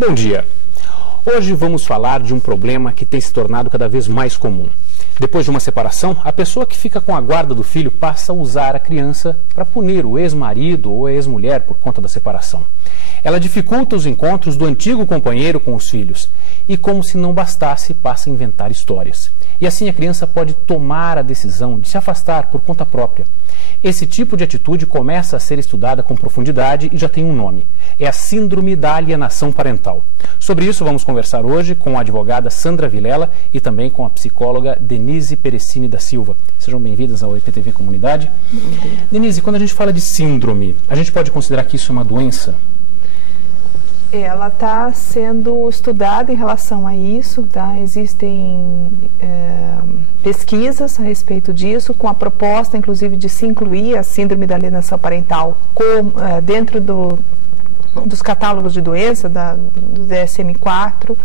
Bom dia. Hoje vamos falar de um problema que tem se tornado cada vez mais comum. Depois de uma separação, a pessoa que fica com a guarda do filho passa a usar a criança para punir o ex-marido ou a ex-mulher por conta da separação. Ela dificulta os encontros do antigo companheiro com os filhos e, como se não bastasse, passa a inventar histórias. E assim a criança pode tomar a decisão de se afastar por conta própria. Esse tipo de atitude começa a ser estudada com profundidade e já tem um nome. É a síndrome da alienação parental. Sobre isso vamos conversar hoje com a advogada Sandra Vilela e também com a psicóloga Denise Perecini da Silva. Sejam bem-vindas ao IPTV Comunidade. Denise, quando a gente fala de síndrome, a gente pode considerar que isso é uma doença? Ela está sendo estudada em relação a isso, tá? Existem pesquisas a respeito disso, com a proposta, inclusive, de se incluir a síndrome da alienação parental dentro dos catálogos de doença, do DSM-4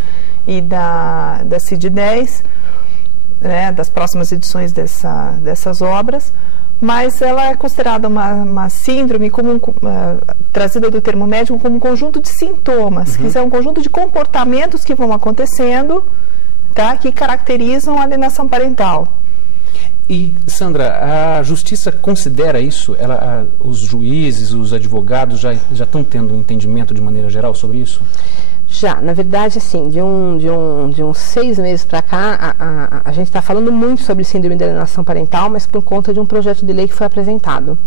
e da CID-10, né, das próximas edições dessas obras. Mas ela é considerada uma síndrome, trazida do termo médico, como um conjunto de sintomas, que são um conjunto de comportamentos que vão acontecendo, tá, que caracterizam a alienação parental. E, Sandra, a justiça considera isso? Os juízes, os advogados já estão tendo um entendimento de maneira geral sobre isso? Já, na verdade, assim, de uns 6 meses para cá, a gente está falando muito sobre síndrome de alienação parental, mas por conta de um projeto de lei que foi apresentado,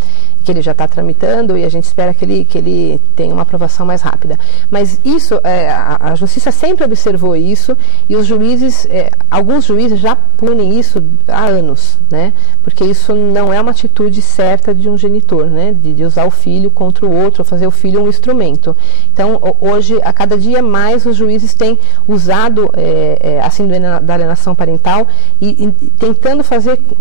que ele já está tramitando e a gente espera que ele tenha uma aprovação mais rápida. Mas isso, a Justiça sempre observou isso e os juízes, alguns juízes já punem isso há anos, né? Porque isso não é uma atitude certa de um genitor, né? De usar o filho contra o outro, ou fazer o filho um instrumento. Então, hoje, a cada dia mais os juízes têm usado a síndrome da alienação parental e tentando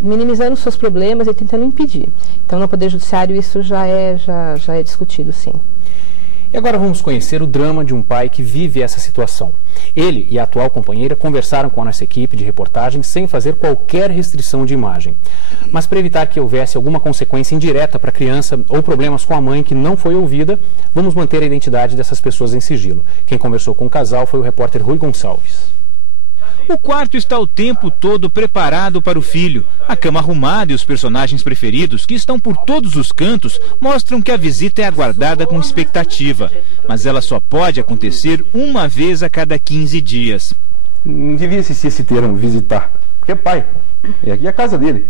minimizando seus problemas e tentando impedir. Então, no Poder Judiciário isso já é discutido, sim. E agora vamos conhecer o drama de um pai que vive essa situação. Ele e a atual companheira conversaram com a nossa equipe de reportagem sem fazer qualquer restrição de imagem. Mas para evitar que houvesse alguma consequência indireta para a criança ou problemas com a mãe que não foi ouvida, vamos manter a identidade dessas pessoas em sigilo. Quem conversou com o casal foi o repórter Rui Gonçalves. O quarto está o tempo todo preparado para o filho. A cama arrumada e os personagens preferidos, que estão por todos os cantos, mostram que a visita é aguardada com expectativa. Mas ela só pode acontecer uma vez a cada 15 dias. Não devia existir esse termo, visitar, porque é pai. E aqui é a casa dele.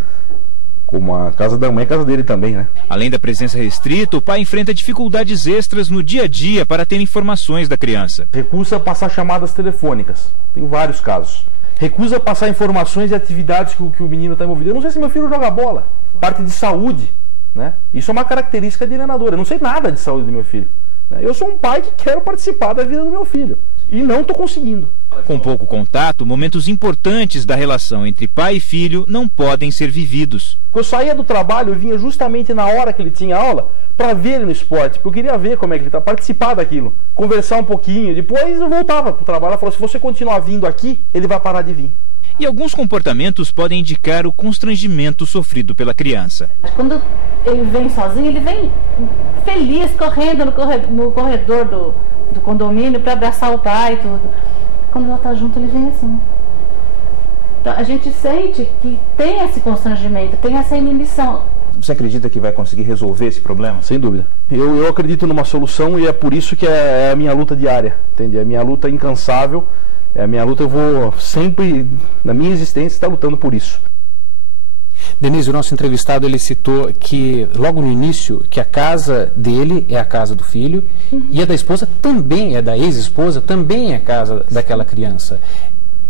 Como a casa da mãe, é a casa dele também, né? Além da presença restrita, o pai enfrenta dificuldades extras no dia a dia para ter informações da criança. Recusa passar chamadas telefônicas. Tem vários casos. Recusa passar informações e atividades que o menino está envolvido. Eu não sei se meu filho joga bola. Parte de saúde, né? Isso é uma característica de alienador. Eu não sei nada de saúde do meu filho. Eu sou um pai que quero participar da vida do meu filho. E não estou conseguindo. Com pouco contato, momentos importantes da relação entre pai e filho não podem ser vividos. Eu saía do trabalho, eu vinha justamente na hora que ele tinha aula para ver ele no esporte, porque eu queria ver como é que ele está, participar daquilo, conversar um pouquinho. Depois eu voltava para o trabalho e falava, se você continuar vindo aqui, ele vai parar de vir. E alguns comportamentos podem indicar o constrangimento sofrido pela criança. Quando ele vem sozinho, ele vem feliz, correndo no corredor do condomínio para abraçar o pai e tudo. Quando ela está junto, ele vem assim. Então, a gente sente que tem esse constrangimento, tem essa inibição. Você acredita que vai conseguir resolver esse problema? Sem dúvida. Eu acredito numa solução e é por isso que é a minha luta diária, entende? É a minha luta incansável, é a minha luta, eu vou sempre, na minha existência, estar lutando por isso. Denise, o nosso entrevistado, ele citou que, logo no início, que a casa dele é a casa do filho e a da esposa também, é da ex-esposa, também é a casa daquela criança.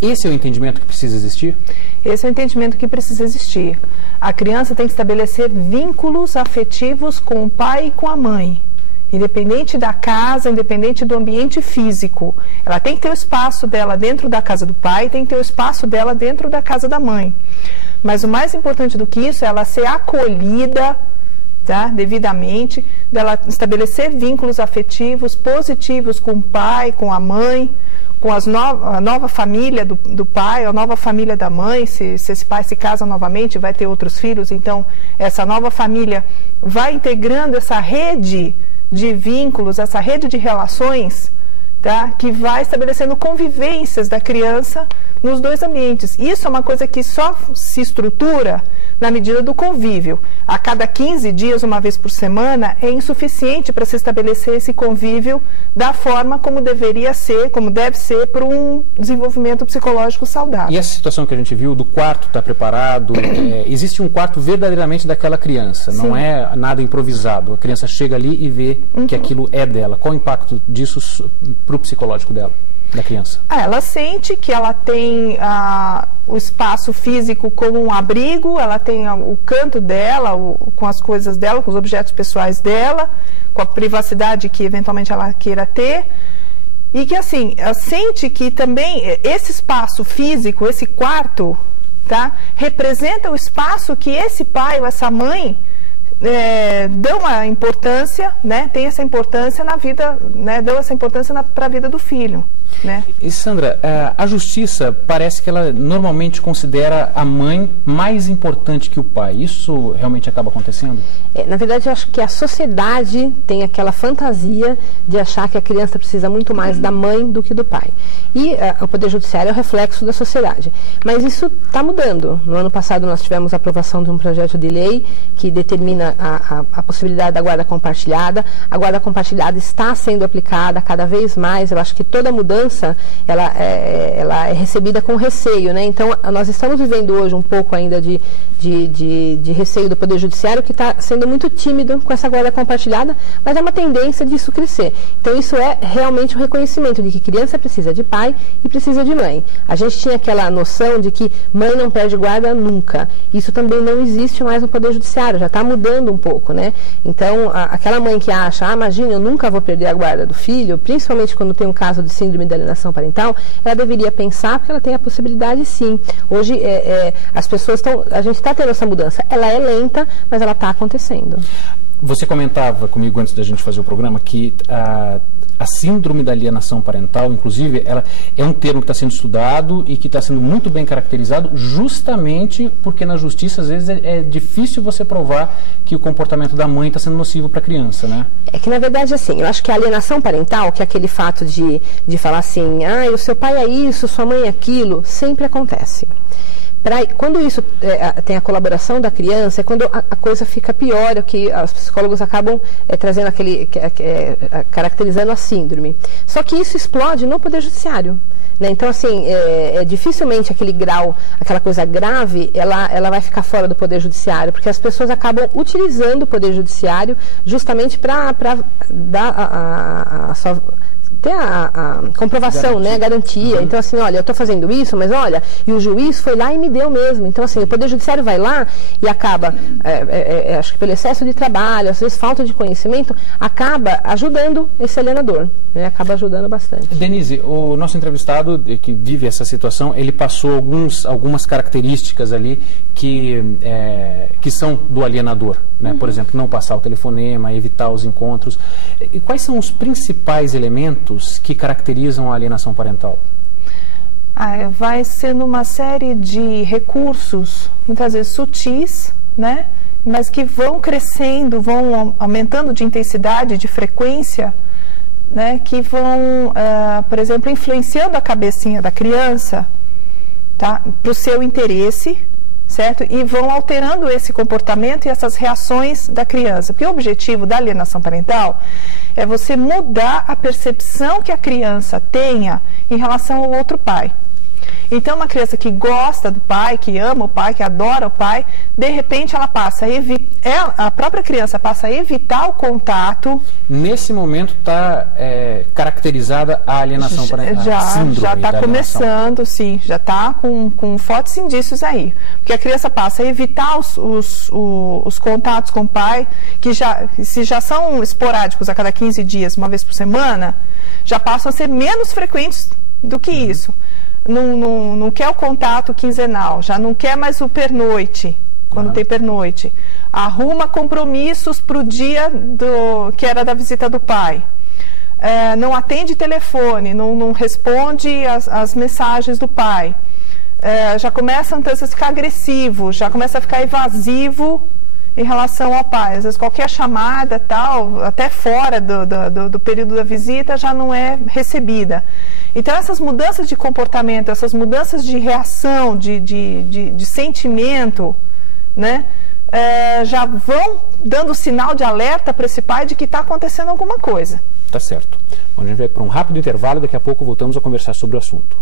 Esse é o entendimento que precisa existir? Esse é o entendimento que precisa existir. A criança tem que estabelecer vínculos afetivos com o pai e com a mãe. Independente da casa, independente do ambiente físico. Ela tem que ter o espaço dela dentro da casa do pai, tem que ter o espaço dela dentro da casa da mãe. Mas o mais importante do que isso é ela ser acolhida, tá, devidamente, dela estabelecer vínculos afetivos positivos com o pai, com a mãe, com a nova família do pai, a nova família da mãe. Se esse pai se casa novamente, vai ter outros filhos, então essa nova família vai integrando essa rede de vínculos, essa rede de relações, tá? Que vai estabelecendo convivências da criança nos dois ambientes. Isso é uma coisa que só se estrutura na medida do convívio. A cada 15 dias, uma vez por semana, é insuficiente para se estabelecer esse convívio da forma como deveria ser, como deve ser para um desenvolvimento psicológico saudável. E essa situação que a gente viu do quarto estar preparado, existe um quarto verdadeiramente daquela criança, não é nada improvisado. A criança chega ali e vê que aquilo é dela. Qual o impacto disso para o psicológico dela? Da criança? Ela sente que ela tem o espaço físico como um abrigo, ela tem o canto dela, com as coisas dela, com os objetos pessoais dela, com a privacidade que eventualmente ela queira ter, e que assim, ela sente que também esse espaço físico, esse quarto, tá, representa o espaço que esse pai ou essa mãe dão uma importância, né, tem essa importância na vida, né, dão essa importância para a vida do filho. Né? E Sandra, a justiça parece que ela normalmente considera a mãe mais importante que o pai. Isso realmente acaba acontecendo? Na verdade, eu acho que a sociedade tem aquela fantasia de achar que a criança precisa muito mais da mãe do que do pai. E o Poder Judiciário é o reflexo da sociedade. Mas isso está mudando. No ano passado nós tivemos a aprovação de um projeto de lei que determina a possibilidade da guarda compartilhada. A guarda compartilhada está sendo aplicada cada vez mais. Eu acho que toda mudança ela é recebida com receio, né? Então, nós estamos vivendo hoje um pouco ainda de receio do Poder Judiciário, que está sendo muito tímido com essa guarda compartilhada, mas é uma tendência disso crescer. Então, isso é realmente o reconhecimento de que criança precisa de pai e precisa de mãe. A gente tinha aquela noção de que mãe não perde guarda nunca. Isso também não existe mais no Poder Judiciário, já está mudando um pouco, né? Então, aquela mãe que acha, imagina, eu nunca vou perder a guarda do filho, principalmente quando tem um caso de síndrome da alienação parental, ela deveria pensar porque ela tem a possibilidade, sim. Hoje, as pessoas a gente está tendo essa mudança. Ela é lenta, mas ela está acontecendo. Você comentava comigo antes da gente fazer o programa que a síndrome da alienação parental, inclusive, ela é um termo que está sendo estudado e que está sendo muito bem caracterizado, justamente porque na justiça, às vezes, é difícil você provar que o comportamento da mãe está sendo nocivo para a criança, né? É que, na verdade, assim, eu acho que a alienação parental, que é aquele fato de falar assim, o seu pai é isso, sua mãe é aquilo, sempre acontece. Quando isso tem a colaboração da criança, é quando a coisa fica pior, é que os psicólogos acabam trazendo caracterizando a síndrome. Só que isso explode no Poder Judiciário. Né? Então, assim, dificilmente aquele grau, aquela coisa grave, ela vai ficar fora do Poder Judiciário, porque as pessoas acabam utilizando o Poder Judiciário justamente para dar ter a comprovação, né, a garantia. Então, assim, olha, eu estou fazendo isso, mas olha, e o juiz foi lá e me deu mesmo. Então, assim, o Poder Judiciário vai lá e acaba, acho que pelo excesso de trabalho, às vezes falta de conhecimento, acaba ajudando esse alienador, né, acaba ajudando bastante. Denise, o nosso entrevistado que vive essa situação, ele passou algumas características ali que são do alienador, né? Por exemplo, não passar o telefonema, evitar os encontros. E quais são os principais elementos que caracterizam a alienação parental? Vai sendo uma série de recursos, muitas vezes sutis, né? Mas que vão crescendo, vão aumentando de intensidade, de frequência, né? Que vão, por exemplo, influenciando a cabecinha da criança, tá? Para o seu interesse, certo? E vão alterando esse comportamento e essas reações da criança. Porque o objetivo da alienação parental é você mudar a percepção que a criança tenha em relação ao outro pai. Então, uma criança que gosta do pai, que ama o pai, que adora o pai, de repente ela passa a própria criança passa a evitar o contato. Nesse momento está caracterizada a alienação parental. Já está começando, sim, já está com fortes indícios aí. Porque a criança passa a evitar os contatos com o pai, que se já são esporádicos a cada 15 dias, uma vez por semana, já passam a ser menos frequentes do que isso. Não quer o contato quinzenal, já não quer mais o pernoite, quando tem pernoite. Arruma compromissos para o dia que era da visita do pai. Não atende telefone, não responde as mensagens do pai. Já começa a ficar agressivo, já começa a ficar evasivo em relação ao pai. Às vezes qualquer chamada, tal, até fora do período da visita, já não é recebida. Então essas mudanças de comportamento, essas mudanças de reação, de sentimento, né, já vão dando sinal de alerta para esse pai de que está acontecendo alguma coisa. Tá certo. Bom, a gente vai para um rápido intervalo e daqui a pouco voltamos a conversar sobre o assunto.